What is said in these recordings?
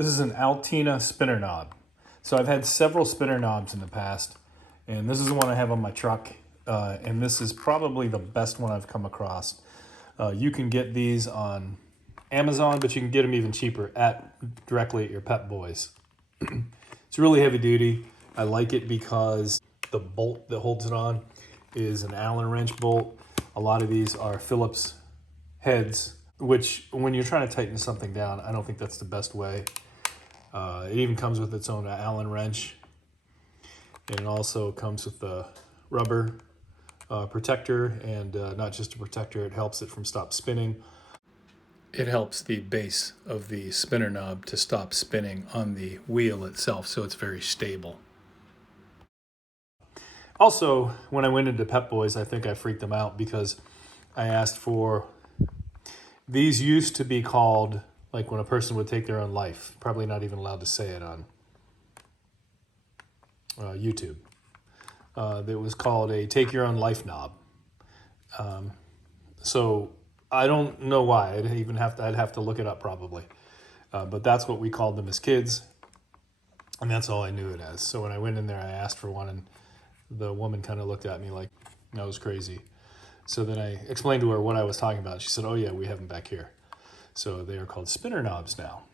This is an Alpena spinner knob. So I've had several spinner knobs in the past, and this is the one I have on my truck, and this is probably the best one I've come across. You can get these on Amazon, but you can get them even cheaper directly at your Pep Boys. It's really heavy duty. I like it because the bolt that holds it on is an Allen wrench bolt. A lot of these are Phillips heads, which when you're trying to tighten something down, I don't think that's the best way. It even comes with its own Allen wrench, and it also comes with the rubber protector, and not just a protector, it helps it from stop spinning. It helps the base of the spinner knob to stop spinning on the wheel itself, so it's very stable. Also, when I went into Pep Boys, I think I freaked them out because I asked for, these used to be called, like when a person would take their own life, probably not even allowed to say it on YouTube. It was called a take your own life knob. So I don't know why. I'd have to look it up probably. But that's what we called them as kids, and that's all I knew it as. So when I went in there, I asked for one, and the woman kind of looked at me like I was crazy. So then I explained to her what I was talking about. She said, "Oh yeah, we have them back here." So they are called spinner knobs now.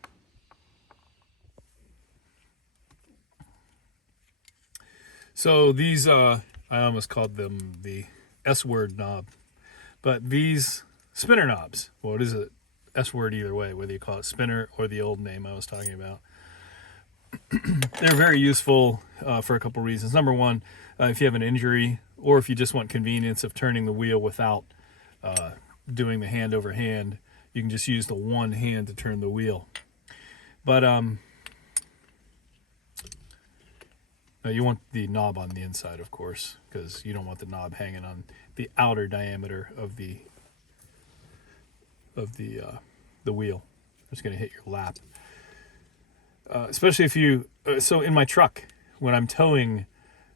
So these, I almost called them the S-word knob, but these spinner knobs, well, it is a S-word either way, whether you call it spinner or the old name I was talking about. They're very useful for a couple reasons. Number one, if you have an injury, or if you just want convenience of turning the wheel without doing the hand over hand, you can just use the one hand to turn the wheel. But you want the knob on the inside, of course, because you don't want the knob hanging on the outer diameter of the wheel. It's going to hit your lap. Especially if you, so in my truck, when I'm towing,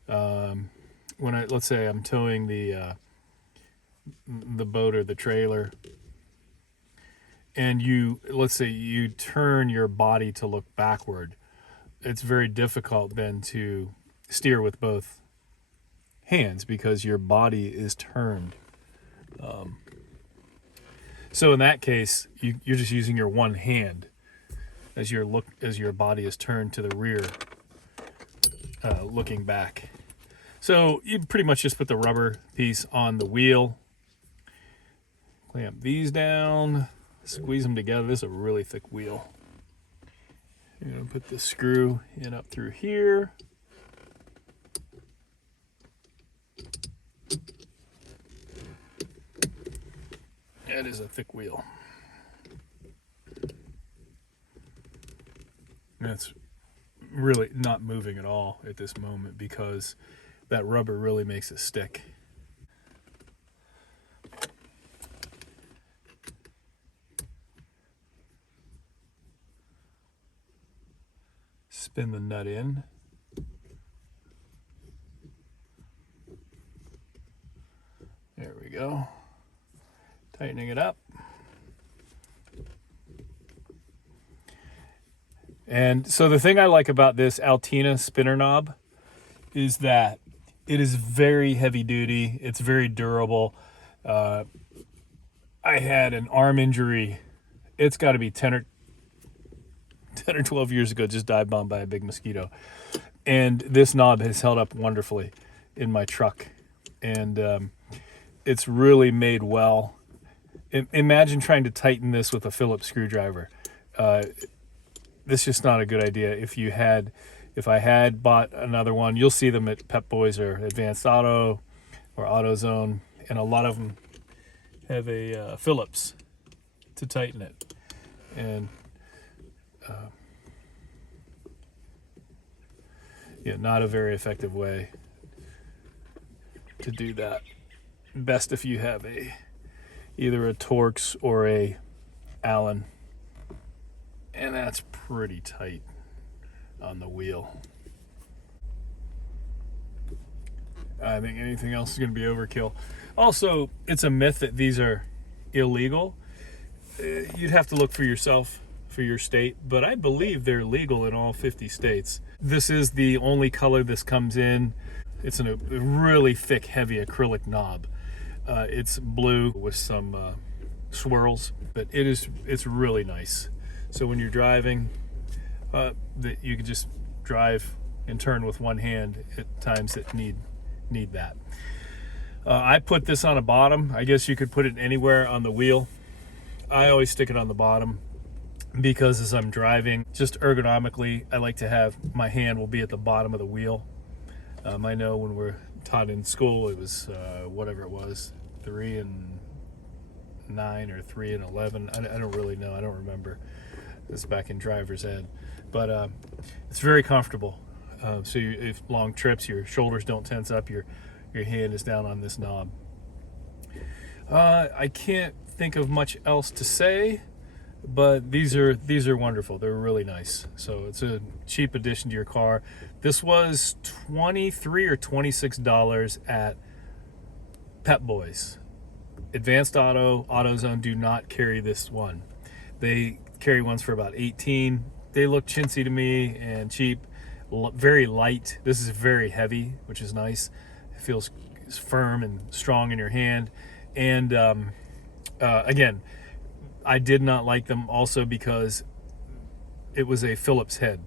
let's say I'm towing the boat or the trailer, and let's say you turn your body to look backward, it's very difficult then to steer with both hands because your body is turned. So in that case, you're just using your one hand as your body is turned to the rear, looking back. So you pretty much just put the rubber piece on the wheel, clamp these down, squeeze them together. This is a really thick wheel. You're going to put the screw in up through here. That is a thick wheel. That's really not moving at all at this moment because that rubber really makes it stick. Spin the nut in. There we go. Tightening it up. And so the thing I like about this Alpena spinner knob is that it is very heavy duty. It's very durable. I had an arm injury. It's got to be 10 or 12 years ago, just dive bombed by a big mosquito. And this knob has held up wonderfully in my truck. And it's really made well. Imagine trying to tighten this with a Phillips screwdriver. This is just not a good idea. If I had bought another one, you'll see them at Pep Boys or Advanced Auto or AutoZone, and a lot of them have a Phillips to tighten it. And not a very effective way to do that. Best if you have either a Torx or a Allen, and that's pretty tight on the wheel. I think anything else is going to be overkill. Also, it's a myth that these are illegal. You'd have to look for yourself for your state, but I believe they're legal in all 50 states. This is the only color this comes in. It's a really thick, heavy acrylic knob. It's blue with some swirls, but it's really nice. So when you're driving, that you can just drive and turn with one hand at times that need that. I put this on a bottom. I guess you could put it anywhere on the wheel. I always stick it on the bottom because as I'm driving, just ergonomically, I like to have my hand will be at the bottom of the wheel. I know when we're taught in school, it was whatever it was, 3 and 9 or 3 and 11. I don't really know. I don't remember. It's back in driver's ed, but it's very comfortable. So if long trips, your shoulders don't tense up. Your hand is down on this knob. I can't think of much else to say, but these are wonderful. They're really nice. So it's a cheap addition to your car. This was $23 or $26 at Pep Boys. Advanced Auto, AutoZone do not carry this one. They carry ones for about $18. They look chintzy to me and cheap, very light. This is very heavy, which is nice. It feels firm and strong in your hand. And again, I did not like them also because it was a Phillips head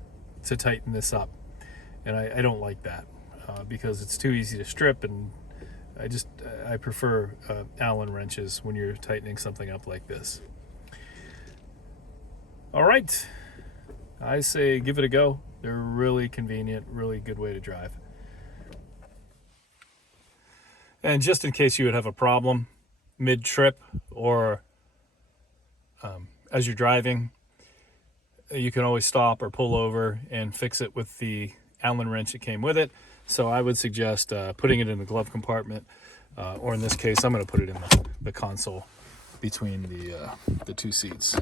to tighten this up. And I don't like that because it's too easy to strip, and I prefer Allen wrenches when you're tightening something up like this. All right, I say give it a go. They're really convenient, really good way to drive. And just in case you would have a problem mid-trip or as you're driving, you can always stop or pull over and fix it with the Allen wrench that came with it. So I would suggest putting it in the glove compartment, or in this case, I'm going to put it in the console between the two seats.